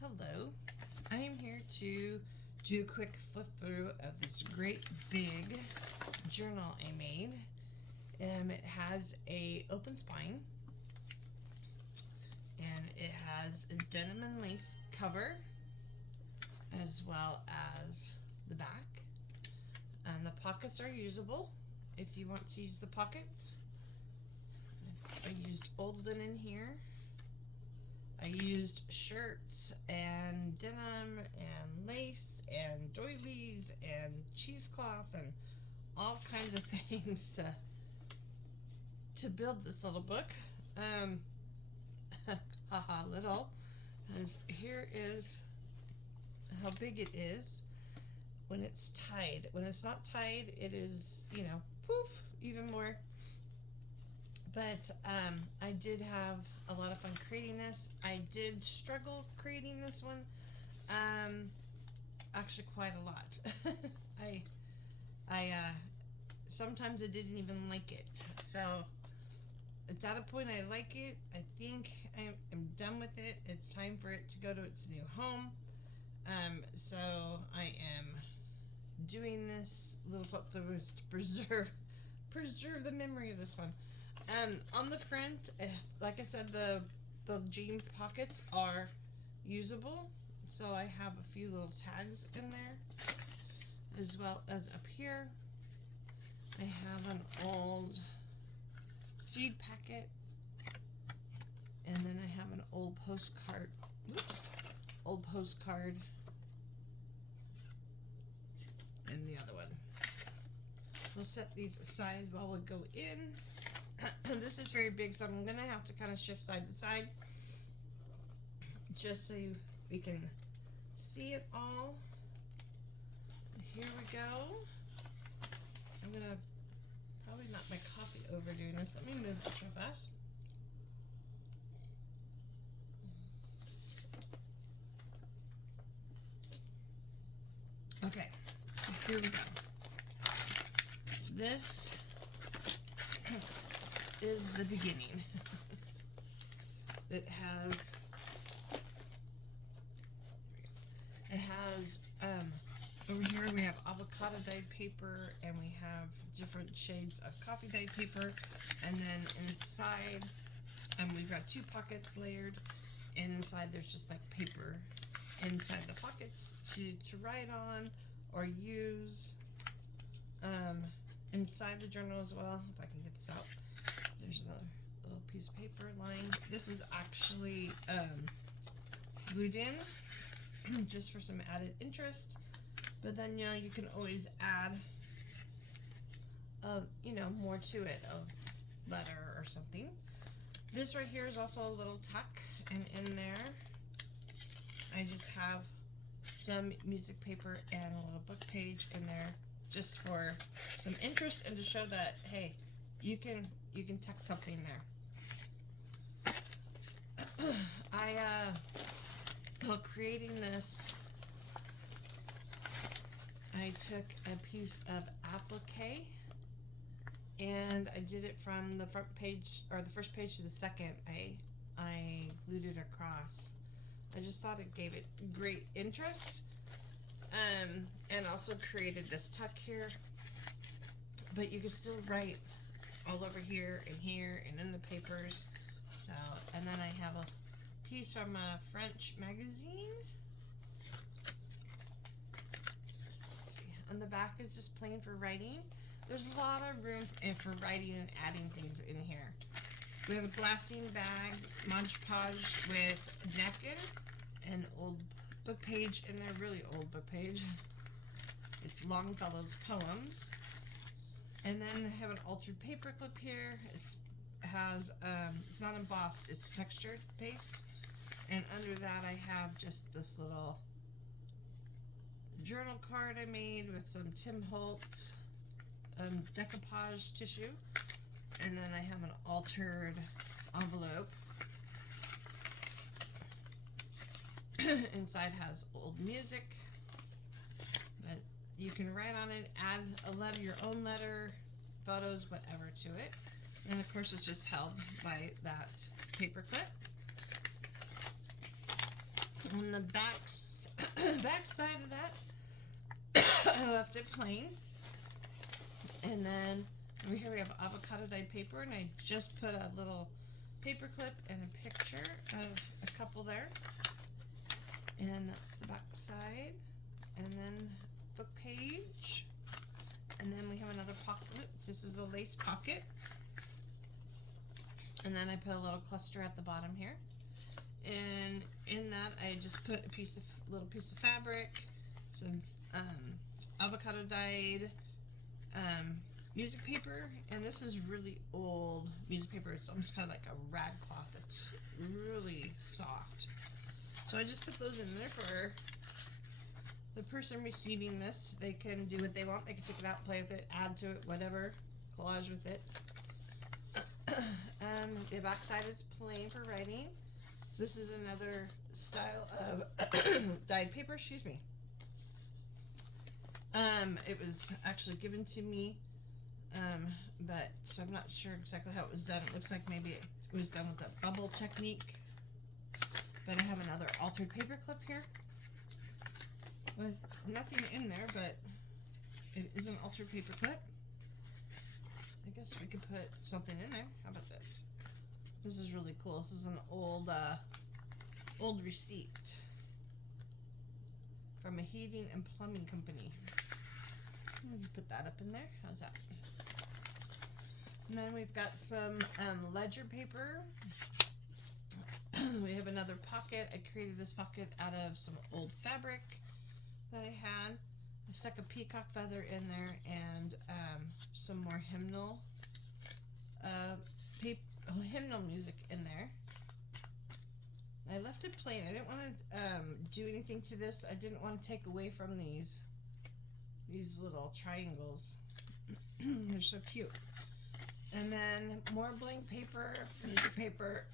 Hello, I am here to do a quick flip through of this great big journal I made. It has a open spine and it has a denim and lace cover as well as the back, and the pockets are usable if you want to use the pockets. I used old linen here. I used shirts and denim and lace and doilies and cheesecloth and all kinds of things to build this little book. Haha, little. As here is how big it is when it's tied. When it's not tied, it is, poof, even more. But I did have a lot of fun creating this. I did struggle creating this one, actually quite a lot. I sometimes I didn't even like it. So it's at a point I like it. I think I'm done with it. It's time for it to go to its new home. So I am doing this little flip through to preserve the memory of this one. On the front, like I said, the jean pockets are usable, so I have a few little tags in there, as well as up here I have an old seed packet, and then I have an old postcard. Old postcard, and the other one. We'll set these aside while we go in. This is very big, so I'm gonna have to kind of shift side to side just so we can see it all. Here we go. I'm gonna probably knock my coffee over doing this. Let me move this real fast. Okay, here we go. This is the beginning. It has over here we have avocado dyed paper, and we have different shades of coffee dyed paper, and then inside we've got two pockets layered, and inside there's just like paper inside the pockets to write on or use inside the journal as well. If I can get this out. There's another little piece of paper lined. This is actually glued in just for some added interest. But then, you can always add, more to it, a letter or something. This right here is also a little tuck, and in there, I just have some music paper and a little book page in there, just for some interest and to show that, hey, you can tuck something there. While creating this, I took a piece of applique and I did it from the front page, or the first page to the second. I glued it across. I just thought it gave it great interest, and also created this tuck here. But you can still write all over here and in the papers. So, and then I have a piece from a French magazine. Let's see. On the back is just plain for writing. There's a lot of room for writing and adding things in here. We have a glassine bag, Mod Podge with napkin, and old book page in there, really old book page. It's Longfellow's poems. And then I have an altered paper clip here. It's not embossed, it's textured paste. And under that I have just this little journal card I made with some Tim Holtz decoupage tissue. And then I have an altered envelope. Inside has old music, but you can write on it, add a letter, your own letter, photos, whatever to it. And of course it's just held by that paper clip. And the back side of that, I left it plain. And then over here we have avocado dyed paper, and I just put a little paper clip and a picture of a couple there. And that's the back side. And then book page. And then we have another pocket. This is a lace pocket. And then I put a little cluster at the bottom here. And in that I just put a little piece of fabric, some avocado dyed music paper, and this is really old music paper. It's almost kind of like a rag cloth. It's really soft. So I just put those in there for the person receiving this. They can do what they want. They can take it out, play with it, add to it, whatever, collage with it. The back side is plain for writing. This is another style of dyed paper, excuse me. It was actually given to me, but so I'm not sure exactly how it was done. It looks like maybe it was done with a bubble technique. But I have another altered paper clip here with nothing in there, but it is an altered paper clip. I guess we could put something in there. How about this? This is really cool. This is an old receipt from a heating and plumbing company. Maybe put that up in there. How's that? And then we've got some ledger paper. We have another pocket. I created this pocket out of some old fabric that I had. I stuck a peacock feather in there and some more hymnal hymnal music in there. I left it plain. I didn't want to do anything to this. I didn't want to take away from these little triangles. They're so cute. And then more blank paper, music paper.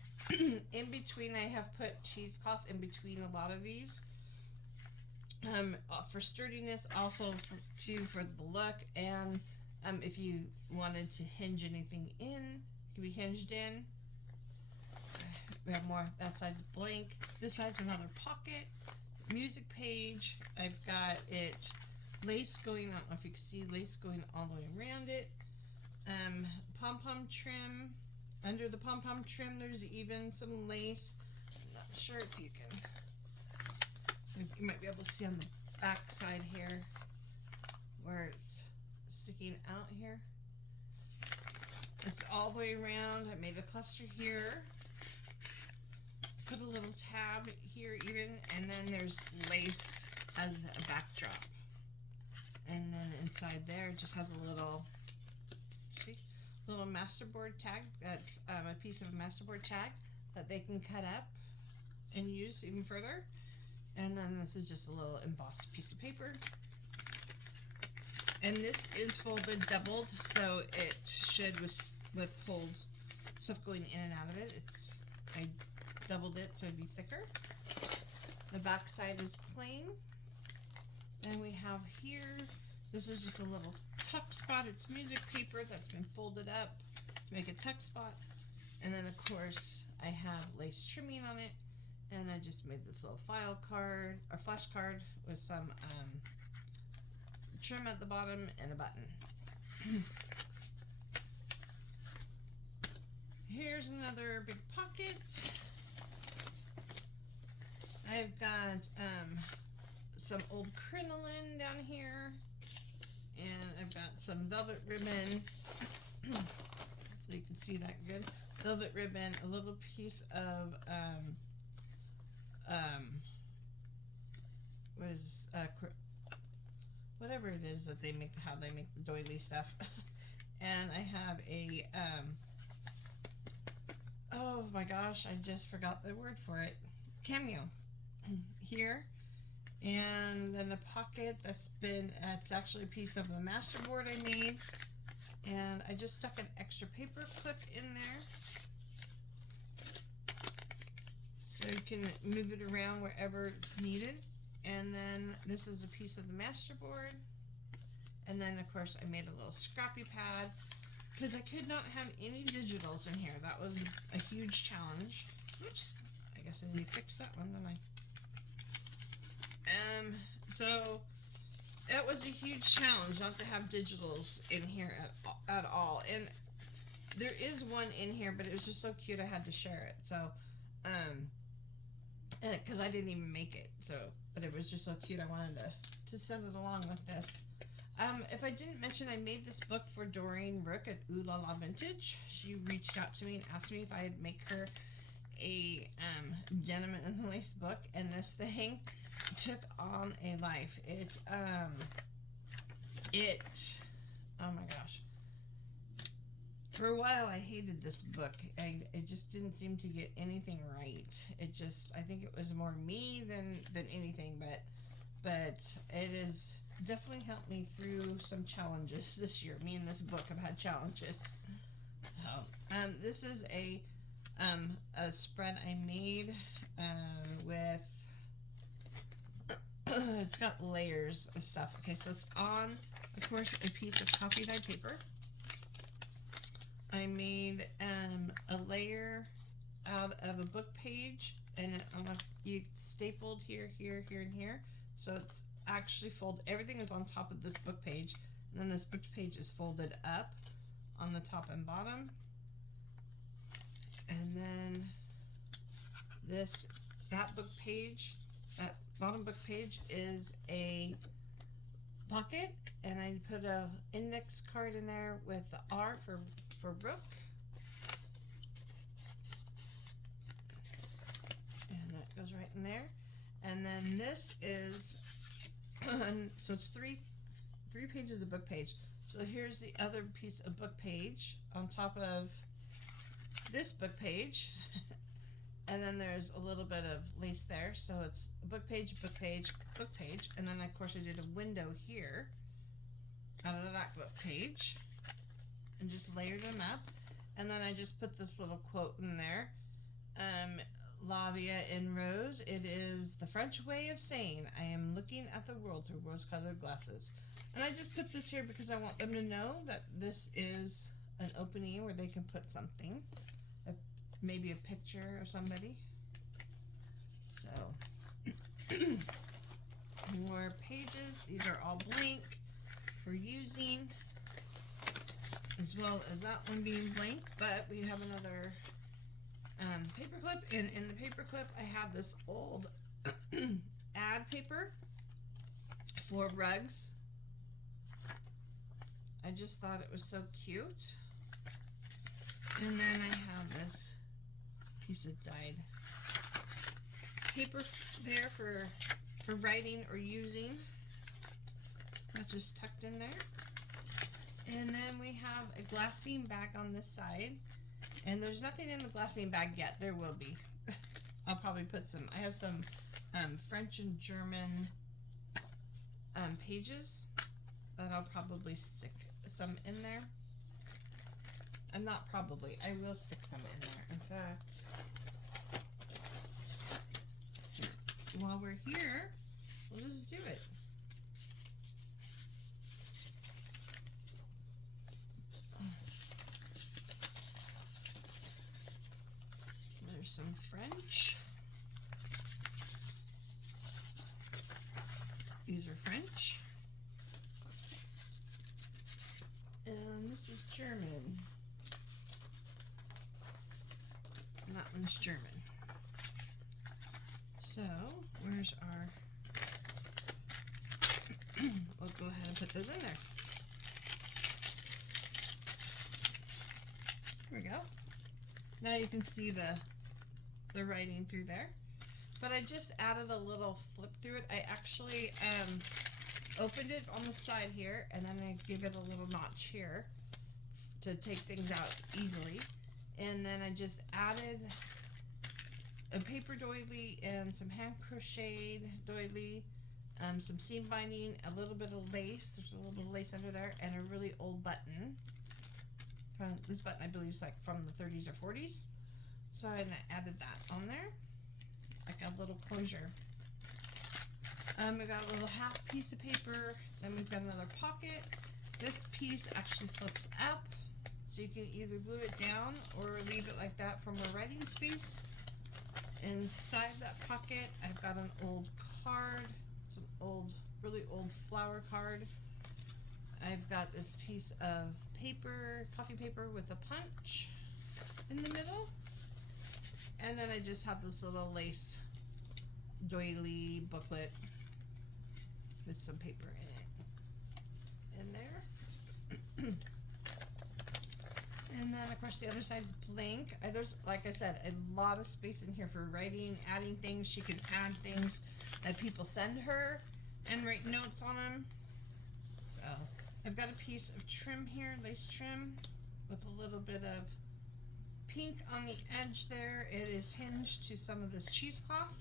In between, I have put cheesecloth in between a lot of these. For sturdiness, also for the look, and if you wanted to hinge anything in, it can be hinged in. We have more. That side's blank. This side's another pocket. Music page. I've got it lace going on. I don't know if you can see lace going all the way around it. Pom-pom trim. Under the pom-pom trim, there's even some lace. I'm not sure if you can. You might be able to see on the back side here where it's sticking out here. It's all the way around. I made a cluster here. Put a little tab here even, and then there's lace as a backdrop. And then inside there it just has a little masterboard tag. That's a piece of a masterboard tag that they can cut up and use even further. And then this is just a little embossed piece of paper. And this is folded doubled, so it should withhold stuff going in and out of it. I doubled it so it'd be thicker. The back side is plain. Then we have here, this is just a little tuck spot. It's music paper that's been folded up to make a tuck spot. And then of course I have lace trimming on it. And I just made this little file card or flash card with some trim at the bottom and a button. Here's another big pocket. I've got some old crinoline down here, and I've got some velvet ribbon. You can see that good. Velvet ribbon, a little piece of what is whatever it is that they make, how they make the doily stuff. And I have a oh my gosh, I just forgot the word for it, cameo here. And then a pocket it's actually a piece of a masterboard I made, and I just stuck an extra paper clip in there so you can move it around wherever it's needed. And then this is a piece of the masterboard. And then of course I made a little scrappy pad because I could not have any digitals in here. That was a huge challenge. Oops, I guess I need to fix that one, don't I? So it was a huge challenge not to have digitals in here at all. And there is one in here, but it was just so cute I had to share it. So, because I didn't even make it. So, but it was just so cute I wanted to send it along with this. If I didn't mention, I made this book for Doreen Rook at Ooh La La Vintage. She reached out to me and asked me if I'd make her a denim and lace book, and this thing took on a life. Oh my gosh. For a while I hated this book. It just didn't seem to get anything right. I think it was more me than anything, but it has definitely helped me through some challenges this year. Me and this book have had challenges. So, this is a spread I made with it's got layers of stuff. Okay, so it's on, of course, a piece of coffee dyed paper. I made a layer out of a book page, and you stapled here, here, here, and here. So it's actually everything is on top of this book page, and then this book page is folded up on the top and bottom. And then that book page, that bottom book page is a pocket, and I put a index card in there with the R for Rook. And that goes right in there. And then this is, so it's three pages of book page. So here's the other piece of book page on top of this book page. And then there's a little bit of lace there. So it's book page, book page, book page. And then of course I did a window here out of that book page and just layered them up. And then I just put this little quote in there. La vie en rose. It is the French way of saying I am looking at the world through rose-colored glasses. And I just put this here because I want them to know that this is an opening where they can put something. Maybe a picture of somebody. So, more pages. These are all blank for using, as well as that one being blank, but we have another paper clip, and in the paper clip I have this old ad paper for rugs. I just thought it was so cute. And then I have this piece of dyed paper there for writing or using. That's just tucked in there. And then we have a glassine bag on this side. And there's nothing in the glassine bag yet. There will be. I'll probably put some, I have some French and German pages that I'll probably stick some in there. And not probably, I will stick some in there. In fact, while we're here, we'll just do it. There's some French. These are French. And this is German. And that one's German. So, where's our... we'll go ahead and put those in there. Here we go. Now you can see the writing through there. But I just added a little flip through it. I actually opened it on the side here, and then I give it a little notch here to take things out easily. And then I just added a paper doily and some hand crocheted doily, some seam binding, a little bit of lace. There's a little bit of lace under there, and a really old button. This button I believe is like from the 30s or 40s. So I added that on there, like a little closure. We got a little half piece of paper, then we've got another pocket. This piece actually flips up, so you can either glue it down or leave it like that for more writing space. Inside that pocket, I've got an old card, some old really old flower card. I've got this piece of paper, coffee paper with a punch in the middle. And then I just have this little lace doily booklet with some paper in there. And then of course the other side's blank. There's, like I said, a lot of space in here for writing, adding things. She can add things that people send her and write notes on them. So I've got a piece of trim here, lace trim, with a little bit of pink on the edge there. It is hinged to some of this cheesecloth.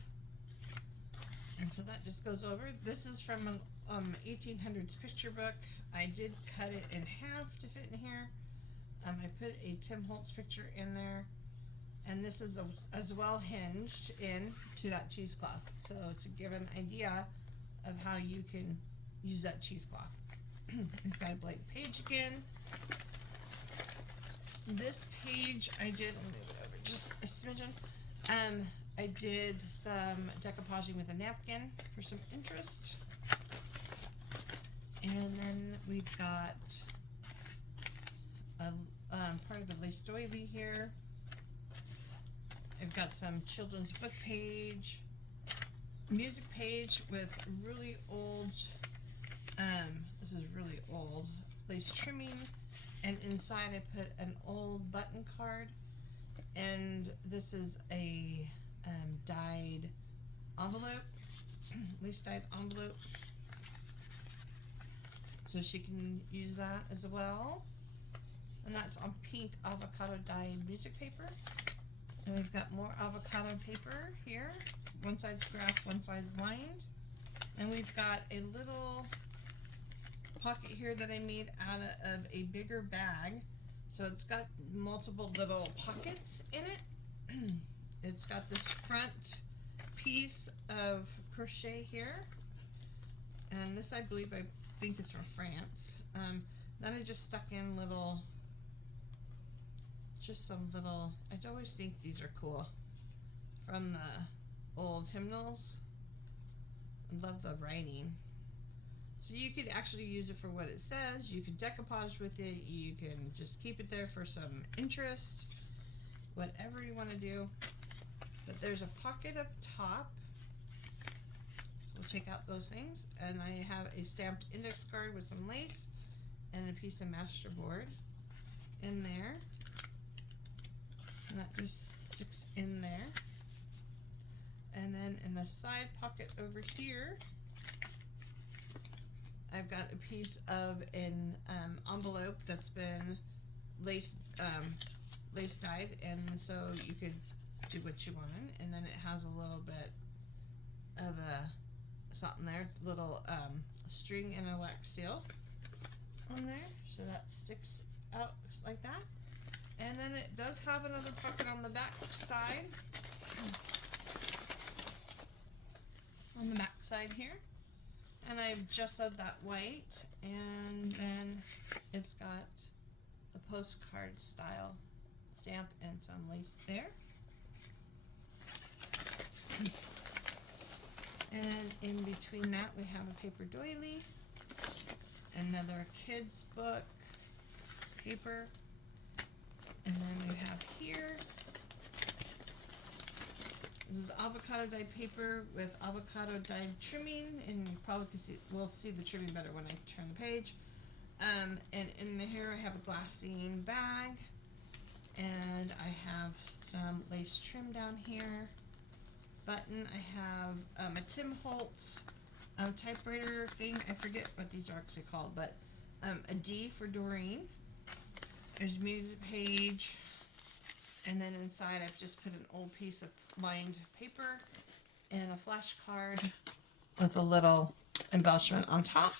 And so that just goes over. This is from an 1800s picture book. I did cut it in half to fit in here. I put a Tim Holtz picture in there. And this is as well hinged in to that cheesecloth. So to give an idea of how you can use that cheesecloth. I've got a blank page again. This page I did, let me move it over just a smidgen. I did some decoupaging with a napkin for some interest. And then we've got a part of the lace doily here. I've got some children's book page, music page with really old, this is really old, lace trimming. And inside I put an old button card. And this is a dyed envelope, lace dyed envelope. So she can use that as well. And that's on pink avocado dyed music paper. And we've got more avocado paper here. One side's graphed, one side's lined. And we've got a little pocket here that I made out of a bigger bag. So it's got multiple little pockets in it. It's got this front piece of crochet here. And this, I think is from France. Then I just stuck in little, I always think these are cool, from the old hymnals. I love the writing. So you could actually use it for what it says. You can decoupage with it. You can just keep it there for some interest. Whatever you want to do. But there's a pocket up top. So we'll take out those things. And I have a stamped index card with some lace and a piece of masterboard in there. And that just sticks in there. And then in the side pocket over here, I've got a piece of an envelope that's been lace dyed, and so you could do what you want. And then it has a little bit of something there, a little string and a wax seal on there, so that sticks out like that. And then it does have another pocket on the back side, here. And I've just said that white, and then it's got the postcard style stamp and some lace there. And in between that we have a paper doily, another kid's book paper, and then we have here, this is avocado dyed paper with avocado dyed trimming, and you probably can see, we'll see the trimming better when I turn the page. And in here I have a glassine bag, and I have some lace trim down here. Button, I have a Tim Holtz typewriter thing. I forget what these are actually called, but a D for Doreen. There's a music page, and then inside I've just put an old piece of lined paper and a flash card with a little embellishment on top.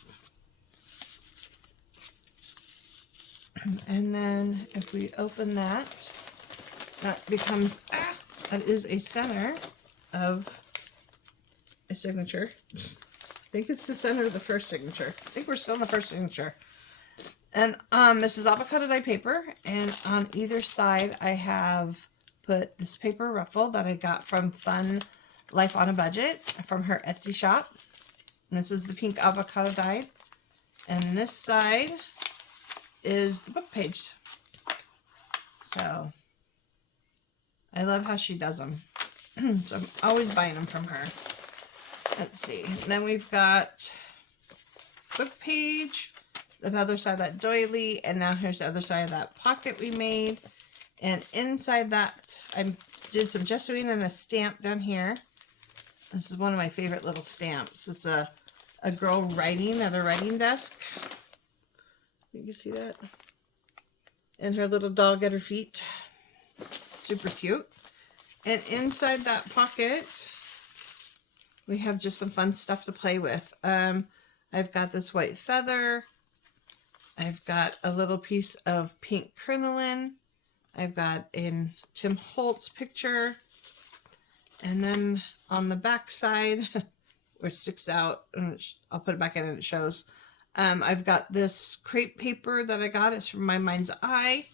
And then if we open that, that becomes, that is a center of a signature. I think it's the center of the first signature. I think we're still in the first signature. And this is avocado dye paper, and on either side I have put this paper ruffle that I got from Fun Life on a Budget from her Etsy shop. And this is the pink avocado dyed. And this side is the book page. So I love how she does them. So I'm always buying them from her. Let's see. And then we've got book page, the other side of that doily, and now here's the other side of that pocket we made. And inside that, I did some gessoing and a stamp down here. This is one of my favorite little stamps. It's a girl writing at a writing desk. You can see that. And her little dog at her feet. Super cute. And inside that pocket, we have just some fun stuff to play with. I've got this white feather. I've got a little piece of pink crinoline. I've got a Tim Holtz picture. And then on the back side, where it sticks out, and I'll put it back in and it shows. I've got this crepe paper that I got. It's from My Mind's Eye.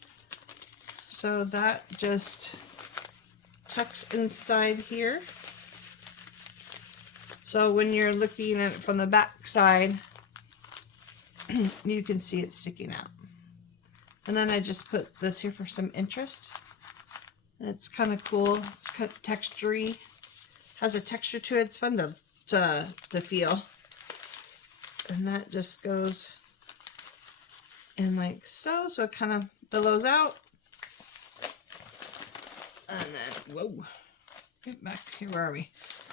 So that just tucks inside here. So when you're looking at it from the back side, you can see it sticking out. And then I just put this here for some interest. It's kind of cool. It's kind of textury. Has a texture to it. It's fun to feel. And that just goes in like so. So it kind of billows out. And then, whoa, get back here. Where are we?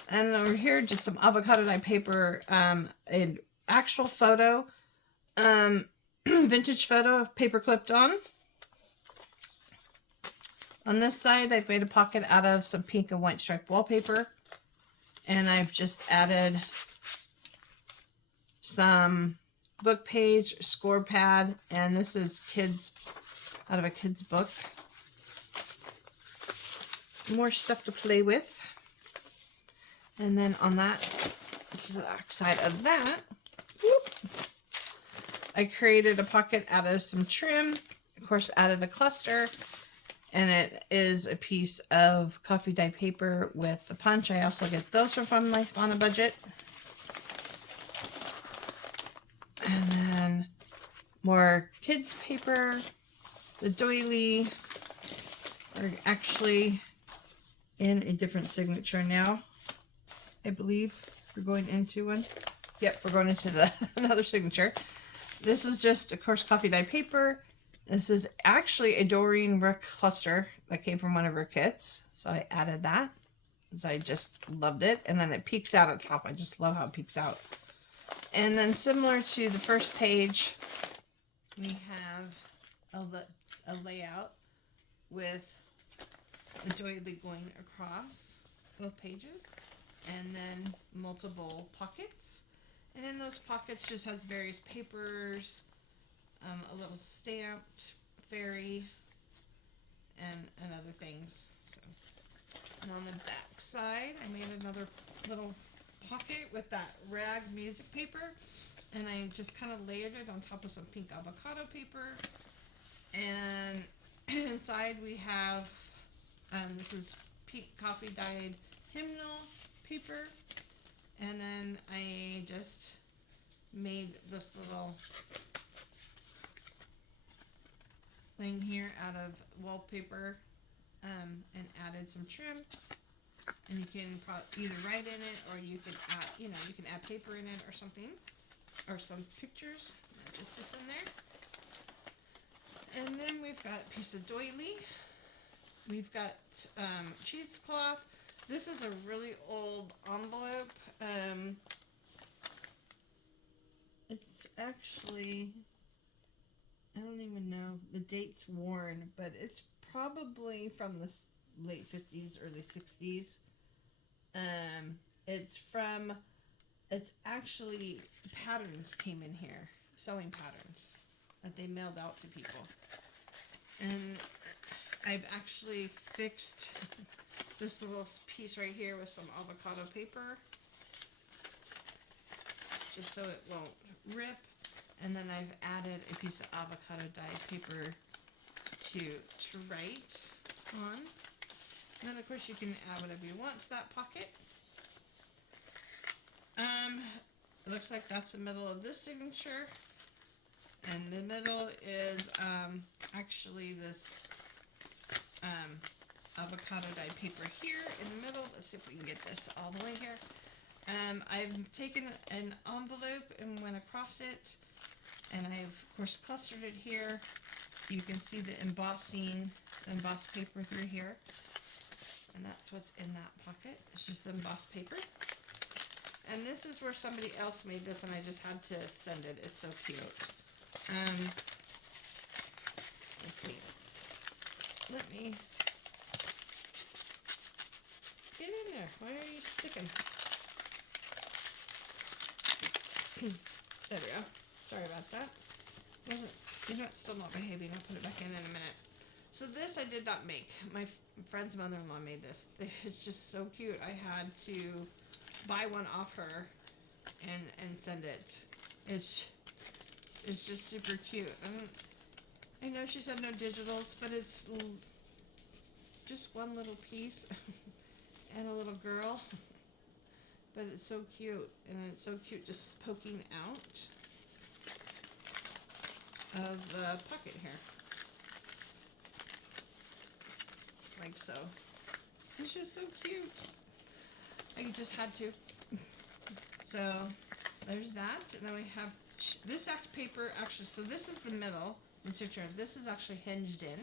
And over here, just some avocado dye paper, an actual photo, vintage photo, paper clipped on. On this side, I've made a pocket out of some pink and white striped wallpaper. And I've just added some book page, score pad, and this is out of a kid's book. More stuff to play with. And then on that side of that, whoop, I created a pocket out of some trim. Of course, added a cluster. And it is a piece of coffee dye paper with the punch. I also get those from Life on a Budget. And then more kids paper. The doily are actually in a different signature now. I believe we're going into one. Yep, we're going into another signature. This is just, of course, coffee dye paper. This is actually a Doreen Rook cluster that came from one of her kits. So I added that because I just loved it. And then it peeks out at top. I just love how it peeks out. And then similar to the first page, we have a layout with the doily going across both pages. And then multiple pockets. And in those pockets just has various papers, a little stamped fairy, and other things. So, and on the back side, I made another little pocket with that rag music paper, and I just kind of layered it on top of some pink avocado paper. And inside we have this is pink coffee dyed hymnal paper, and then I just made this little thing here out of wallpaper and added some trim, and you can either write in it or you can add, you can add paper in it or something, or some pictures that just sits in there. And then we've got a piece of doily. We've got cheesecloth. This is a really old envelope. It's actually, I don't even know, the date's worn, but it's probably from the late 50s, early 60s. It's actually, patterns came in here, sewing patterns that they mailed out to people. And I've actually fixed this little piece right here with some avocado paper, just so it won't rip. And then I've added a piece of avocado dye paper to write on. And then of course you can add whatever you want to that pocket. it looks like that's the middle of this signature. And the middle is actually this avocado dyed paper here in the middle. Let's see if we can get this all the way here. I've taken an envelope and went across it, and I've of course clustered it here. You can see the embossed paper through here, and that's what's in that pocket. It's just the embossed paper. And this is where somebody else made this, and I just had to send it. It's so cute. Let's see. Let me get in there. Why are you sticking? There we go. Sorry about that. You know, it's still not behaving. I'll put it back in a minute. So this I did not make. My friend's mother-in-law made this. It's just so cute. I had to buy one off her and send it. It's just super cute. I know she said no digitals, but it's just one little piece and a little girl. But it's so cute, and it's so cute just poking out of the pocket here. Like so. It's just so cute. I just had to. So there's that, and then we have this paper actually. So this is the middle insertion. This is actually hinged in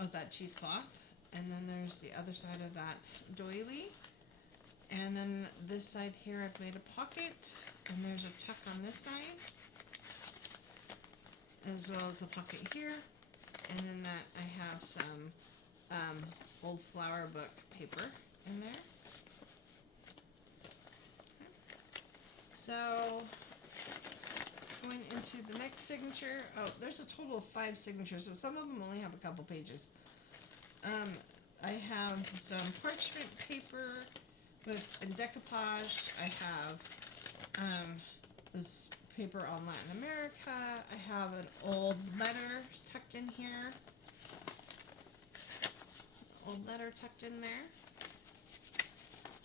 with that cheesecloth, and then there's the other side of that doily, and then this side here I've made a pocket, and there's a tuck on this side, as well as a pocket here, and then that I have some old flower book paper in there. So, going into the next signature, there's a total of 5 signatures, so some of them only have a couple pages. I have some parchment paper with a decoupage. I have this paper on Latin America. I have an old letter tucked in here. Old letter tucked in there.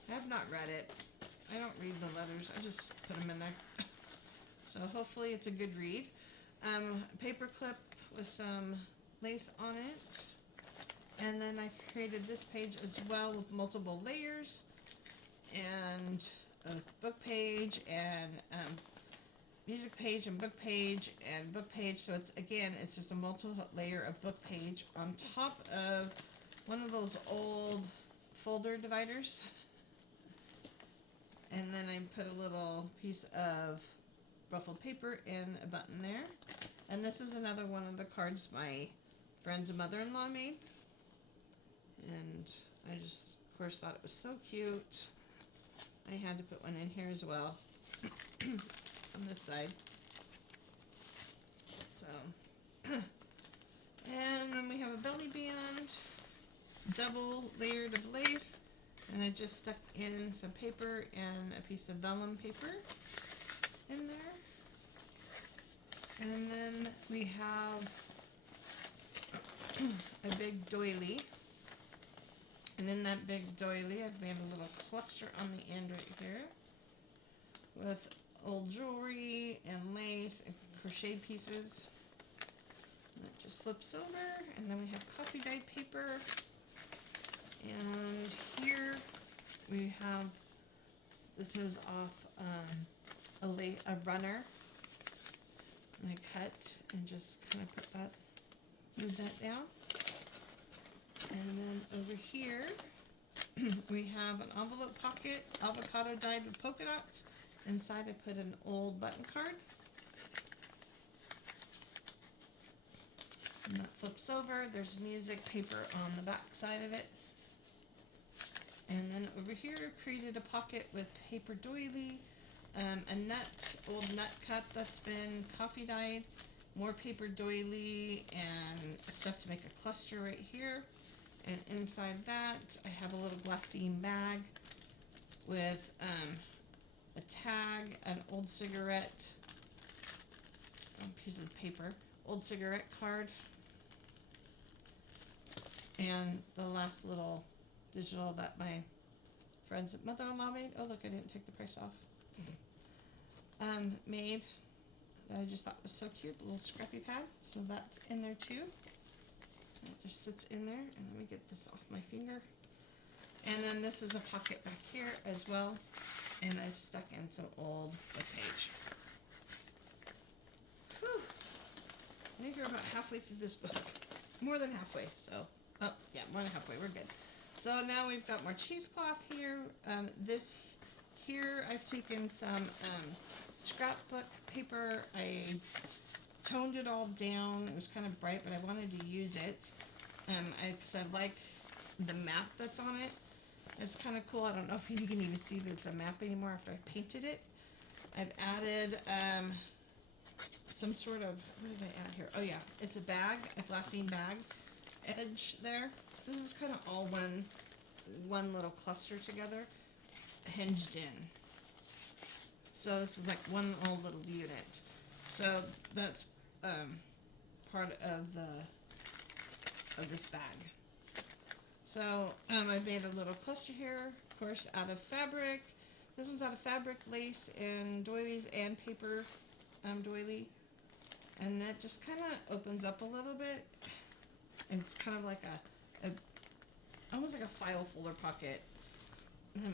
I have not read it. I don't read the letters, I just put them in there. So hopefully it's a good read. Paper clip with some lace on it. And then I created this page as well with multiple layers. And a book page and music page and book page and book page. So it's just a multi-layer of book page on top of one of those old folder dividers. And then I put a little piece of ruffled paper and a button there. And this is another one of the cards my friend's mother-in-law made. And I just, of course, thought it was so cute. I had to put one in here as well on this side. So, and then we have a belly band, double layered of lace. And I just stuck in some paper and a piece of vellum paper in there. And then we have a big doily. And in that big doily, I've made a little cluster on the end right here with old jewelry and lace and crochet pieces. And that just flips over. And then we have coffee dyed paper. And here we have, this is off a runner. And I cut and just kind of move that down. And then over here we have an envelope pocket, avocado dyed with polka dots. Inside I put an old button card. And that flips over. There's music paper on the back side of it. And then over here, created a pocket with paper doily, a old nut cup that's been coffee dyed, more paper doily, and stuff to make a cluster right here. And inside that, I have a little glassine bag with a tag, an old cigarette, a piece of paper, old cigarette card, and the last little digital that my friend's mother-in-law made. Oh look, I didn't take the price off. made that I just thought was so cute. A little scrappy pad. So that's in there too. It just sits in there. And let me get this off my finger. And then this is a pocket back here as well. And I've stuck in some old book page. Whew. I think we're about halfway through this book. More than halfway. So, oh yeah, more than halfway. We're good. So now we've got more cheesecloth here. This here, I've taken some scrapbook paper. I toned it all down. It was kind of bright, but I wanted to use it. I like the map that's on it. It's kind of cool. I don't know if you can even see that it's a map anymore after I painted it. I've added some sort of, what did I add here? Oh yeah, it's a bag, a glassine bag edge there. So this is kind of all one little cluster together, hinged in. So this is like one old little unit. So that's part of this bag. So I made a little cluster here, of course, out of fabric. This one's out of fabric, lace, and doilies, and paper doily. And that just kind of opens up a little bit. It's kind of like almost like a file folder pocket.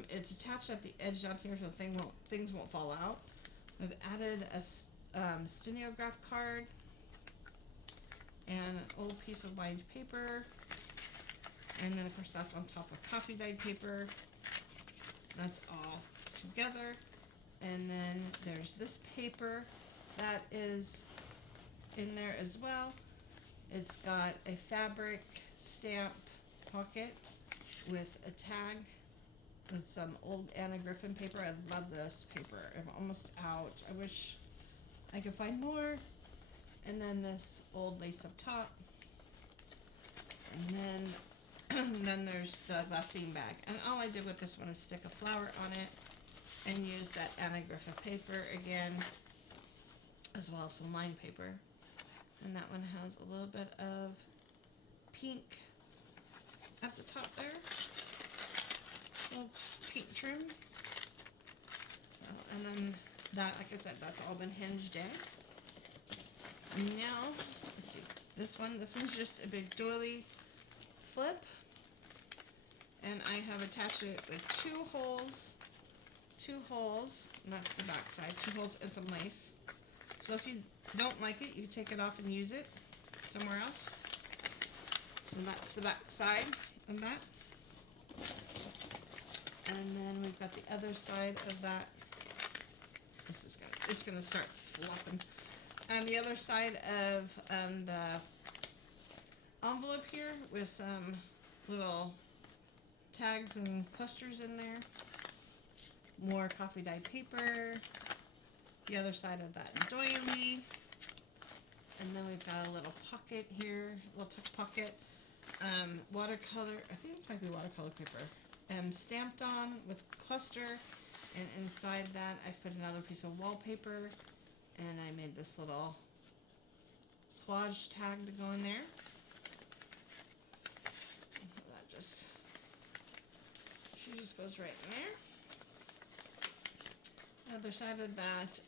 It's attached at the edge down here so things won't fall out. I've added a stenograph card and an old piece of lined paper. And then, of course, that's on top of coffee dyed paper. That's all together. And then there's this paper that is in there as well. It's got a fabric stamp pocket with a tag with some old Anna Griffin paper. I love this paper. I'm almost out. I wish I could find more. And then this old lace up top. And then there's the glassine bag. And all I did with this one is stick a flower on it and use that Anna Griffin paper again, as well as some lined paper. And that one has a little bit of pink at the top there. Little pink trim. So, and then that, like I said, that's all been hinged in. Now, let's see. This one's just a big doily flip. And I have attached it with two holes, and that's the back side, 2 holes and some lace. So if you don't like it, you take it off and use it somewhere else. So that's the back side of that. And then we've got the other side of that. It's gonna start flopping. And the other side of the envelope here with some little tags and clusters in there. More coffee dyed paper. The other side of that doily. And then we've got a little pocket here, a little tuck pocket. Watercolor, I think this might be watercolor paper. Stamped on with cluster. And inside that I put another piece of wallpaper. And I made this little collage tag to go in there. She just goes right in there. Other side of that,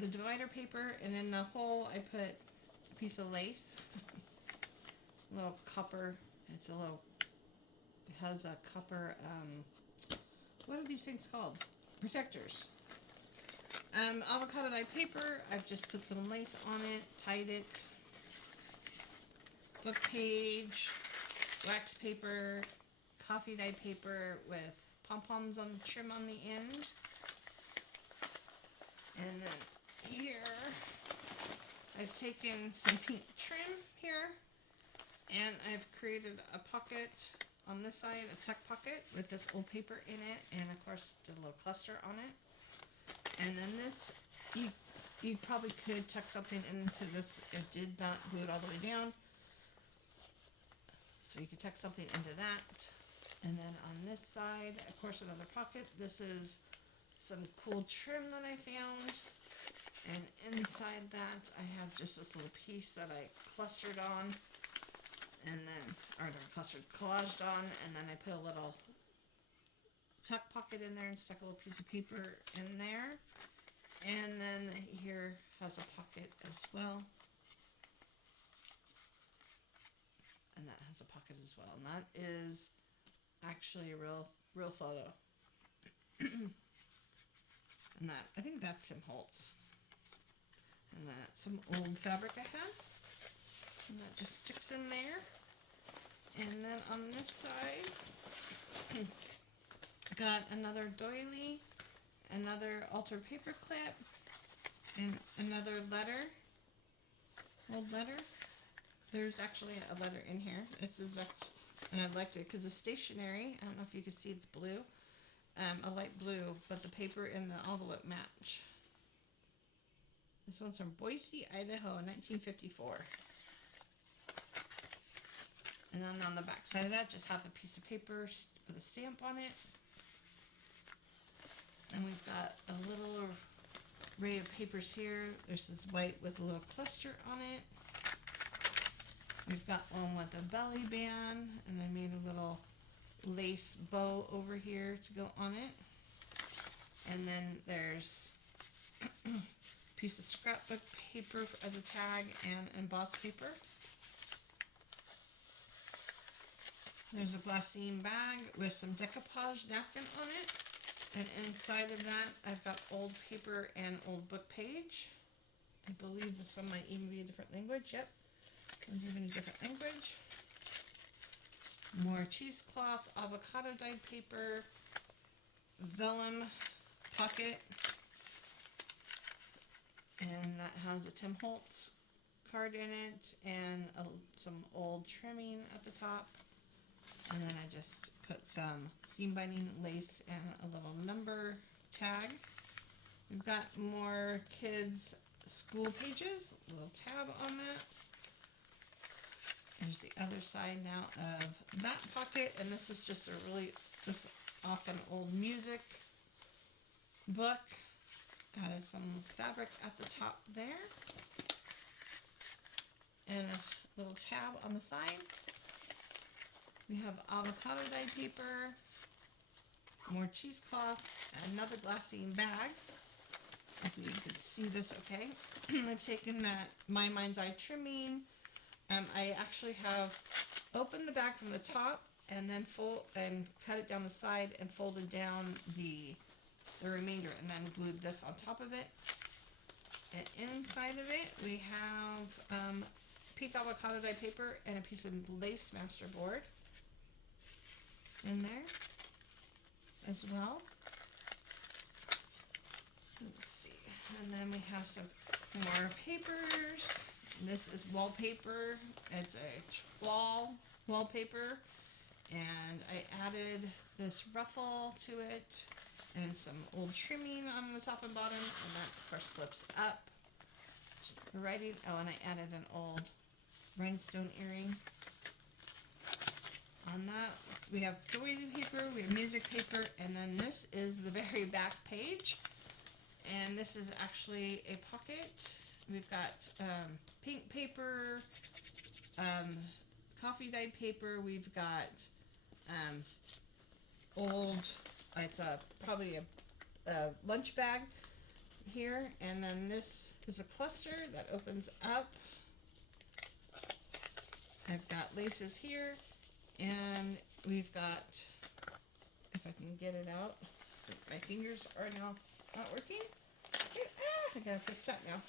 the divider paper, and in the hole I put a piece of lace, a little copper. It has a copper. What are these things called? Protectors. Avocado dyed paper. I've just put some lace on it, tied it. Book page, wax paper, coffee dyed paper with pom-poms on the trim on the end. And then here, I've taken some pink trim here, and I've created a pocket on this side, a tuck pocket with this old paper in it, and of course, did a little cluster on it. And then this, you probably could tuck something into this. It did not glue it all the way down. So you could tuck something into that. And then on this side, of course, another pocket. This is some cool trim that I found. And inside that, I have just this little piece that I clustered on. And then, or not clustered, collaged on. And then I put a little tuck pocket in there and stuck a little piece of paper in there. And then here has a pocket as well. And that has a pocket as well. And that is actually a real photo. And that, I think that's Tim Holtz. And that's some old fabric I had. And that just sticks in there. And then on this side, got another doily, another altered paper clip, and another letter, old letter. There's actually a letter in here. This is and I liked it because it's stationery. I don't know if you can see it's blue, a light blue, but the paper and the envelope match. This one's from Boise, Idaho, 1954. And then on the back side of that, just have a piece of paper with a stamp on it. And we've got a little array of papers here. There's this white with a little cluster on it. We've got one with a belly band, and I made a little lace bow over here to go on it. And then there's a piece of scrapbook paper as a tag and embossed paper. There's a glassine bag with some decoupage napkin on it. And inside of that, I've got old paper and old book page. I believe this one might even be a different language. Yep, one's even a different language. More cheesecloth, avocado dyed paper, vellum pocket. And that has a Tim Holtz card in it and some old trimming at the top. And then I just put some seam binding lace and a little number tag. We've got more kids' school pages, a little tab on that. There's the other side now of that pocket, and this is just this often old music book. Added some fabric at the top there. And a little tab on the side. We have avocado dyed paper, more cheesecloth, and another glassine bag. Hopefully you can see this okay. I've taken that My Mind's Eye trimming. I actually have opened the bag from the top and then cut it down the side and folded down the remainder and then glued this on top of it. And inside of it we have pink avocado dyed paper and a piece of lace masterboard in there as well. Let's see. And then we have some more papers. This is wallpaper. It's a wall wallpaper. And I added this ruffle to it and some old trimming on the top and bottom. And that, of course, flips up. Writing. Oh, and I added an old rhinestone earring. On that, we have doily paper, we have music paper, and then this is the very back page. And this is actually a pocket. We've got pink paper, coffee dyed paper. We've got it's probably a lunch bag here. And then this is a cluster that opens up. I've got laces here. And we've got, if I can get it out, my fingers are now not working. I gotta fix that now.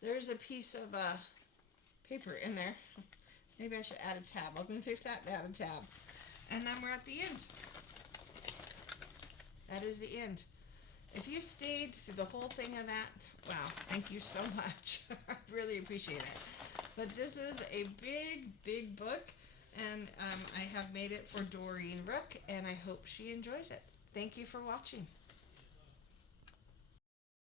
There's a piece of paper in there. Maybe I should add a tab. I'm gonna fix that and add a tab. And then we're at the end. That is the end. If you stayed through the whole thing of that, wow, thank you so much. I really appreciate it. But this is a big, big book. And I have made it for Doreen Rook, and I hope she enjoys it. Thank you for watching.